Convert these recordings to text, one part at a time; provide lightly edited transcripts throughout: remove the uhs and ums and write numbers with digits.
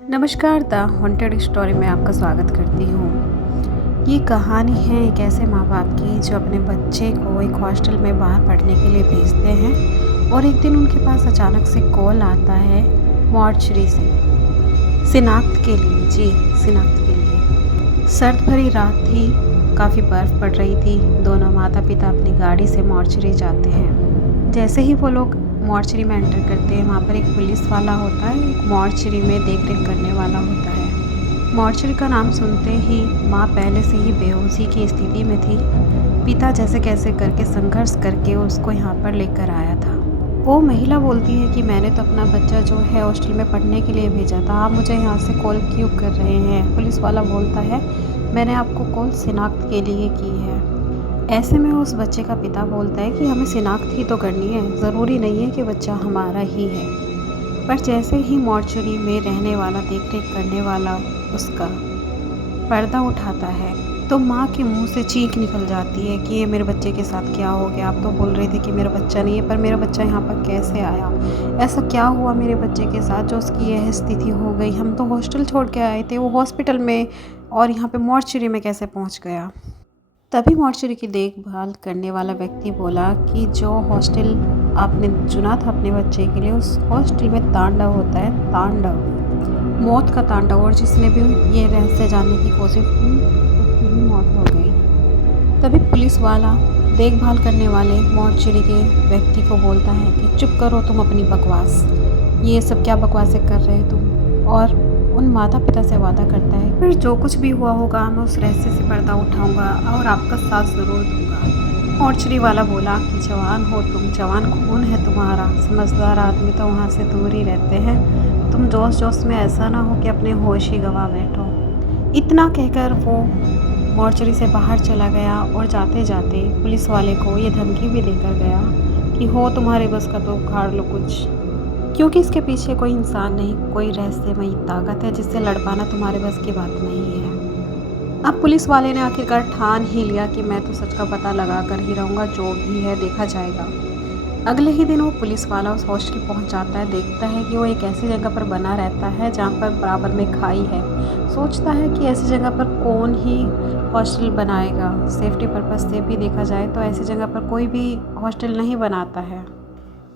नमस्कार, the haunted story में आपका स्वागत करती हूँ। ये कहानी है एक ऐसे माँ बाप की जो अपने बच्चे को एक हॉस्टल में बाहर पढ़ने के लिए भेजते हैं और एक दिन उनके पास अचानक से कॉल आता है मॉर्चरी से शिनाख्त के लिए। जी, शिनाख्त के लिए। सर्द भरी रात थी, काफ़ी बर्फ़ पड़ रही थी। दोनों माता पिता अपनी गाड़ी से मॉर्चरी जाते हैं। जैसे ही वो लोग मॉर्चरी में एंटर करते हैं, वहाँ पर एक पुलिस वाला होता है, एक मॉर्चरी में देख रेख करने वाला होता है। मॉर्चरी का नाम सुनते ही माँ पहले से ही बेहोशी की स्थिति में थी। पिता जैसे कैसे करके संघर्ष करके उसको यहाँ पर लेकर आया था। वो महिला बोलती है कि मैंने तो अपना बच्चा जो है हॉस्टल में पढ़ने के लिए भेजा था, आप मुझे यहाँ से कॉल क्यों कर रहे हैं? पुलिस वाला बोलता है, मैंने आपको कॉल शिनाख्त के लिए की है। ऐसे में उस बच्चे का पिता बोलता है कि हमें शिनाख्त ही तो करनी है, ज़रूरी नहीं है कि बच्चा हमारा ही है। पर जैसे ही मॉर्चरी में रहने वाला देख रेख करने वाला उसका पर्दा उठाता है तो माँ के मुंह से चीख निकल जाती है कि ये मेरे बच्चे के साथ क्या हो गया? आप तो बोल रहे थे कि मेरा बच्चा नहीं है, पर मेरा बच्चा यहाँ पर कैसे आया? ऐसा क्या हुआ मेरे बच्चे के साथ जो उसकी यह स्थिति हो गई? हम तो हॉस्टल छोड़ के आए थे, वो हॉस्पिटल में, और यहाँ पे मॉर्चरी में कैसे पहुँच गया? तभी मॉर्चरी की देखभाल करने वाला व्यक्ति बोला कि जो हॉस्टल आपने चुना था अपने बच्चे के लिए, उस हॉस्टल में तांडव होता है, तांडव, मौत का तांडव। और जिसने भी ये रहस्य जानने की कोशिश की उसकी भी मौत हो गई। तभी पुलिस वाला देखभाल करने वाले मॉर्चरी के व्यक्ति को बोलता है कि चुप करो तुम अपनी बकवास, ये सब क्या बकवासें कर रहे हो तुम? और उन माता पिता से वादा करता है फिर जो कुछ भी हुआ होगा मैं उस रहस्य से पर्दा उठाऊंगा और आपका साथ ज़रूर दूंगा। मॉर्चरी वाला बोला कि जवान हो तुम, जवान खून है तुम्हारा, समझदार आदमी तो वहाँ से दूर ही रहते हैं। तुम जोश जोश में ऐसा ना हो कि अपने होश ही गवा बैठो। इतना कहकर वो मॉर्चरी से बाहर चला गया और जाते जाते पुलिस वाले को ये धमकी भी देकर गया कि हो तुम्हारे बस का तो उखाड़ लो कुछ, क्योंकि इसके पीछे कोई इंसान नहीं, कोई रहस्यमयी ताकत है जिससे लड़ पाना तुम्हारे बस की बात नहीं है। अब पुलिस वाले ने आखिरकार ठान ही लिया कि मैं तो सच का पता लगा कर ही रहूँगा, जो भी है देखा जाएगा। अगले ही दिन वो पुलिस वाला उस हॉस्टल पहुंच जाता है, देखता है कि वो एक ऐसी जगह पर बना रहता है जहाँ पर बराबर में खाई है। सोचता है कि ऐसी जगह पर कौन ही हॉस्टल बनाएगा, सेफ्टी पर्पज़ से भी देखा जाए तो ऐसी जगह पर कोई भी हॉस्टल नहीं बनाता है।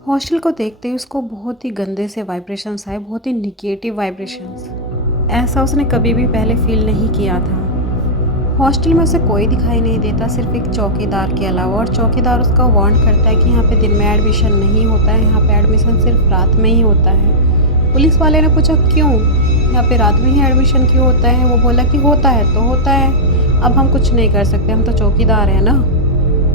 हॉस्टल को देखते ही उसको बहुत ही गंदे से वाइब्रेशंस आए, बहुत ही निगेटिव वाइब्रेशंस। ऐसा उसने कभी भी पहले फील नहीं किया था। हॉस्टल में उसे कोई दिखाई नहीं देता, सिर्फ एक चौकीदार के अलावा, और चौकीदार उसका वार्न करता है कि यहाँ पे दिन में एडमिशन नहीं होता है, यहाँ पे एडमिशन सिर्फ रात में ही होता है। पुलिस वाले ने पूछा क्यों, यहाँ पे रात में ही एडमिशन क्यों होता है? वो बोला कि होता है तो होता है, अब हम कुछ नहीं कर सकते, हम तो चौकीदार हैं ना।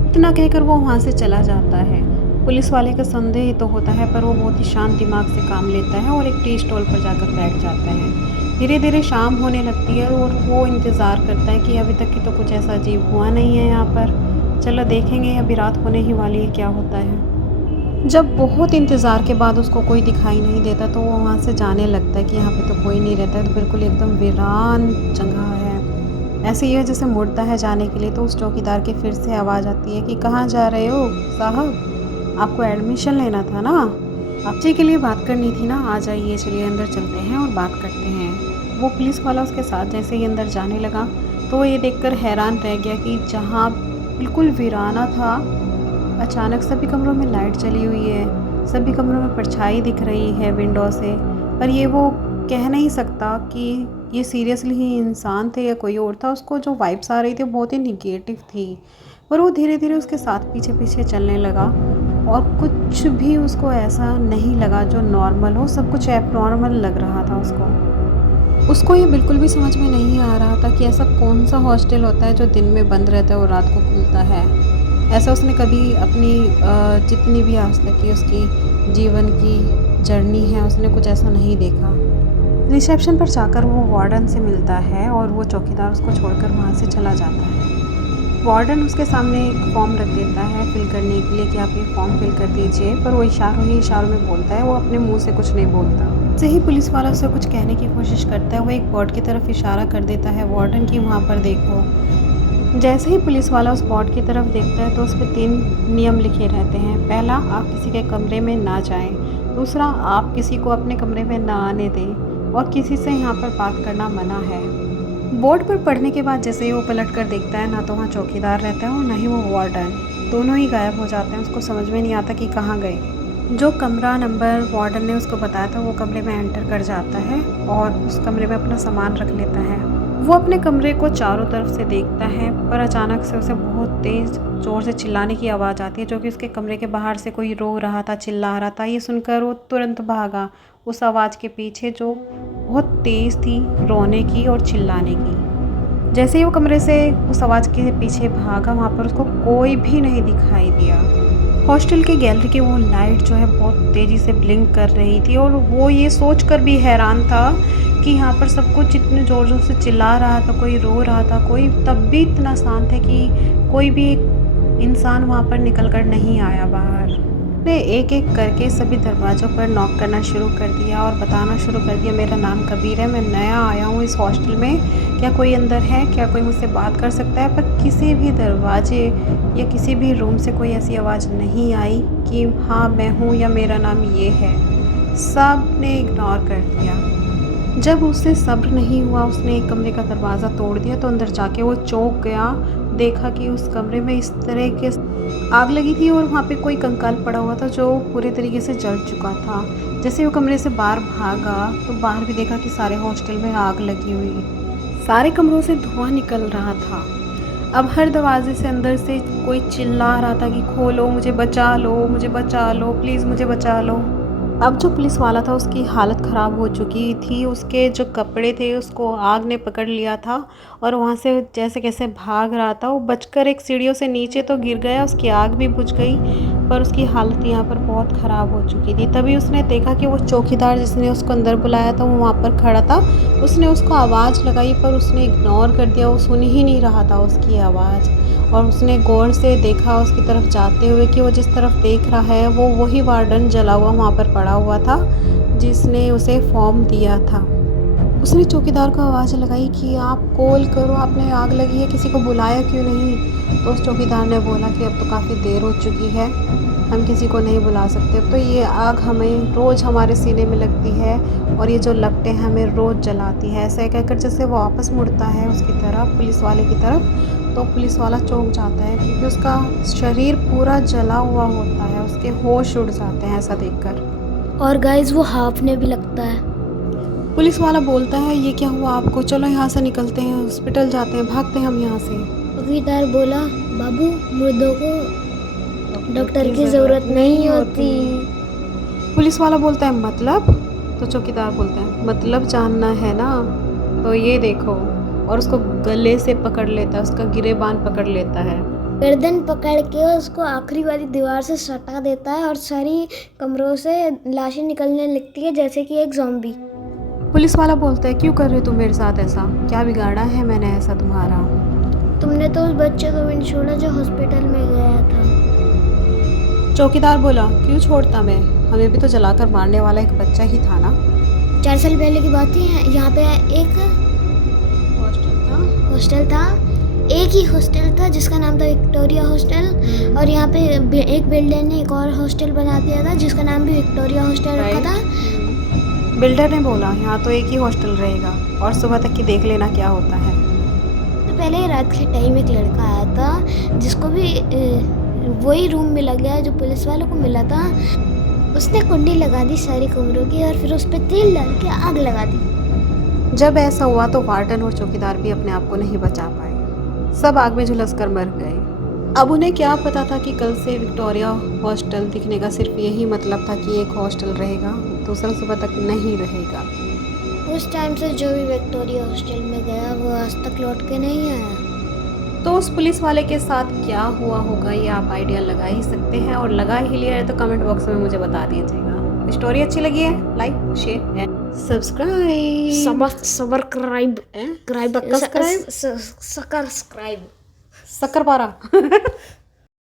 इतना कहकर वो वहाँ से चला जाता है। पुलिस वाले का संदेह तो होता है, पर वो बहुत ही शांत दिमाग से काम लेता है और एक टी स्टॉल पर जाकर बैठ जाता है। धीरे धीरे शाम होने लगती है और वो इंतज़ार करता है कि अभी तक की तो कुछ ऐसा अजीब हुआ नहीं है यहाँ पर, चलो देखेंगे अभी रात होने ही वाली है क्या होता है। जब बहुत इंतज़ार के बाद उसको कोई दिखाई नहीं देता तो वो वहाँ से जाने लगता है कि यहाँ पे तो कोई नहीं रहता है, तो बिल्कुल एकदम वीरान जगह है। ऐसे ही है जैसे मुड़ता है जाने के लिए तो उस चौकीदार की फिर से आवाज़ आती है कि कहाँ जा रहे हो साहब, आपको एडमिशन लेना था ना, आपसे के लिए बात करनी थी ना, आ जाइए चलिए अंदर चलते हैं और बात करते हैं। वो पुलिस वाला उसके साथ जैसे ही अंदर जाने लगा तो वो ये देखकर हैरान रह गया कि जहाँ बिल्कुल वीराना था, अचानक सभी कमरों में लाइट चली हुई है, सभी कमरों में परछाई दिख रही है विंडो से। पर ये वो कह नहीं सकता कि ये सीरियसली ही इंसान थे या कोई और था। उसको जो वाइब्स आ रही थी बहुत ही निगेटिव थी। पर वो धीरे धीरे उसके साथ पीछे पीछे चलने लगा और कुछ भी उसको ऐसा नहीं लगा जो नॉर्मल हो, सब कुछ एबनॉर्मल लग रहा था उसको ये बिल्कुल भी समझ में नहीं आ रहा था कि ऐसा कौन सा हॉस्टल होता है जो दिन में बंद रहता है और रात को खुलता है। ऐसा उसने कभी अपनी जितनी भी आज तक की उसकी जीवन की जर्नी है उसने कुछ ऐसा नहीं देखा। रिसेप्शन पर जाकर वो वार्डन से मिलता है और वो चौकीदार उसको छोड़कर वहाँ से चला जाता है। वार्डन उसके सामने एक फॉर्म रख देता है फिल करने के लिए कि आप ये फॉर्म फिल कर दीजिए, पर वो इशारों ही इशारों में बोलता है, वो अपने मुंह से कुछ नहीं बोलता। जैसे ही पुलिस वाला उससे कुछ कहने की कोशिश करता है वो एक बोर्ड की तरफ इशारा कर देता है वार्डन की, वहाँ पर देखो। जैसे ही पुलिस वाला उस बोर्ड की तरफ देखता है तो उस पर 3 नियम लिखे रहते हैं। पहला, आप किसी के कमरे में ना जाएं। दूसरा, आप किसी को अपने कमरे में ना आने दें। और किसी से यहाँ पर बात करना मना है। बोर्ड पर पढ़ने के बाद जैसे ही वो पलट कर देखता है, ना तो वहाँ चौकीदार रहता है और ना ही वो वार्डन, दोनों ही गायब हो जाते हैं। उसको समझ में नहीं आता कि कहाँ गए। जो कमरा नंबर वार्डन ने उसको बताया था वो कमरे में एंटर कर जाता है और उस कमरे में अपना सामान रख लेता है। वो अपने कमरे को चारों तरफ से देखता है, पर अचानक से उसे बहुत तेज़ ज़ोर से चिल्लाने की आवाज़ आती है, जो कि उसके कमरे के बाहर से कोई रो रहा था, चिल्ला रहा था। ये सुनकर वो तुरंत भागा उस आवाज़ के पीछे, जो बहुत तेज़ थी, रोने की और चिल्लाने की। जैसे ही वो कमरे से उस आवाज़ के पीछे भागा, वहाँ पर उसको कोई भी नहीं दिखाई दिया। हॉस्टल की गैलरी की वो लाइट जो है बहुत तेज़ी से ब्लिंक कर रही थी और वो ये सोच कर भी हैरान था कि यहाँ पर सब कुछ इतने ज़ोर ज़ोर से चिल्ला रहा था, कोई रो रहा था, कोई तब भी इतना शांत है कि कोई भी इंसान वहाँ पर निकल कर नहीं आया बाहर। उसने एक एक करके सभी दरवाज़ों पर नॉक करना शुरू कर दिया और बताना शुरू कर दिया, मेरा नाम कबीर है, मैं नया आया हूँ इस हॉस्टल में, क्या कोई अंदर है, क्या कोई मुझसे बात कर सकता है। पर किसी भी दरवाजे या किसी भी रूम से कोई ऐसी आवाज़ नहीं आई कि हाँ मैं हूँ या मेरा नाम ये है। सब ने इग्नोर कर दिया। जब उससे सब्र नहीं हुआ, उसने एक कमरे का दरवाज़ा तोड़ दिया तो अंदर जाके वो चौंक गया। देखा कि उस कमरे में इस तरह के आग लगी थी और वहाँ पे कोई कंकाल पड़ा हुआ था जो पूरे तरीके से जल चुका था। जैसे वो कमरे से बाहर भागा तो बाहर भी देखा कि सारे हॉस्टल में आग लगी हुई, सारे कमरों से धुआं निकल रहा था। अब हर दरवाजे से अंदर से कोई चिल्ला रहा था कि खोलो, मुझे बचा लो, मुझे बचा लो, प्लीज़ मुझे बचा लो। अब जो पुलिस वाला था उसकी हालत ख़राब हो चुकी थी, उसके जो कपड़े थे उसको आग ने पकड़ लिया था और वहाँ से जैसे कैसे भाग रहा था। वो बचकर एक सीढ़ियों से नीचे तो गिर गया, उसकी आग भी बुझ गई, पर उसकी हालत यहाँ पर बहुत ख़राब हो चुकी थी। तभी उसने देखा कि वो चौकीदार जिसने उसको अंदर बुलाया था वो वहाँ पर खड़ा था। उसने उसको आवाज़ लगाई पर उसने इग्नोर कर दिया, वो सुन ही नहीं रहा था उसकी आवाज़। और उसने गौर से देखा उसकी तरफ जाते हुए कि वो जिस तरफ देख रहा है वो वही वार्डन जला हुआ वहाँ पर पड़ा हुआ था जिसने उसे फॉर्म दिया था। उसने चौकीदार को आवाज़ लगाई कि आप कॉल करो, आपने आग लगी है, किसी को बुलाया क्यों नहीं। तो उस चौकीदार ने बोला कि अब तो काफ़ी देर हो चुकी है, हम किसी को नहीं बुला सकते, तो ये आग हमें रोज़ हमारे सीने में लगती है और ये जो लपटें हमें रोज़ जलाती है। ऐसे कहकर जैसे वो वापस मुड़ता है उसकी तरफ, पुलिस वाले की तरफ, तो पुलिस वाला चौंक जाता है क्योंकि उसका शरीर पूरा जला हुआ होता है, उसके होश उड़ जाते हैं ऐसा देखकर। और गाइस वो हाफने भी लगता है। पुलिस वाला बोलता है ये क्या हुआ आपको, चलो यहाँ से निकलते हैं, हॉस्पिटल जाते हैं, भागते हैं हम यहाँ से। चौकीदार बोला, बाबू मुर्दों को डॉक्टर की ज़रूरत नहीं होती। पुलिस वाला बोलता है मतलब, तो चौकीदार बोलता है मतलब जानना है ना, तो ये देखो, और उसको गले से पकड़ लेता है, उसका गिरेबान पकड़ लेता है, गर्दन पकड़ के उसको आखिरी वाली दीवार से सटा देता है और सारी कमरों से लाशें निकलने लगती है जैसे कि एक ज़ॉम्बी। पुलिस वाला बोलता है क्यों कर रहे हो तुम मेरे साथ ऐसा, क्या बिगाड़ा है मैंने ऐसा तुम्हारा। तुमने तो उस बच्चे को भी नहीं छोड़ा जो हॉस्पिटल में गया था। चौकीदार बोला क्यों छोड़ता मैं, हमें भी तो जलाकर मारने वाला एक बच्चा ही था ना। 4 साल पहले की बात है, यहाँ पे एक हॉस्टल था, एक ही हॉस्टल था जिसका नाम था विक्टोरिया हॉस्टल, और यहाँ पे एक बिल्डर ने एक और हॉस्टल बना दिया था जिसका नाम भी विक्टोरिया हॉस्टल रखा था। बिल्डर ने बोला यहाँ तो एक ही हॉस्टल रहेगा और सुबह तक की देख लेना क्या होता है। तो पहले रात के टाइम एक लड़का आया था जिसको भी वही रूम मिला गया जो पुलिस वालों को मिला था। उसने कुंडी लगा दी सारी कमरों की और फिर उस पर तेल डाल के आग लगा दी। जब ऐसा हुआ तो वार्डन और चौकीदार भी अपने आप को नहीं बचा पाए, सब आग में झुलस कर मर गए। अब उन्हें क्या पता था कि कल से विक्टोरिया हॉस्टल दिखने का सिर्फ यही मतलब था कि एक हॉस्टल रहेगा, दूसरा सुबह तक नहीं रहेगा। उस टाइम से जो भी विक्टोरिया हॉस्टल में गया वो आज तक लौट के नहीं आया। तो उस पुलिस वाले के साथ क्या हुआ होगा ये आप आइडिया लगा ही सकते हैं, और लगा ही लिया है तो कमेंट बॉक्स में मुझे बता दीजिएगा। स्टोरी अच्छी लगी है like share and subscribe. Subscribe सक्कर पारा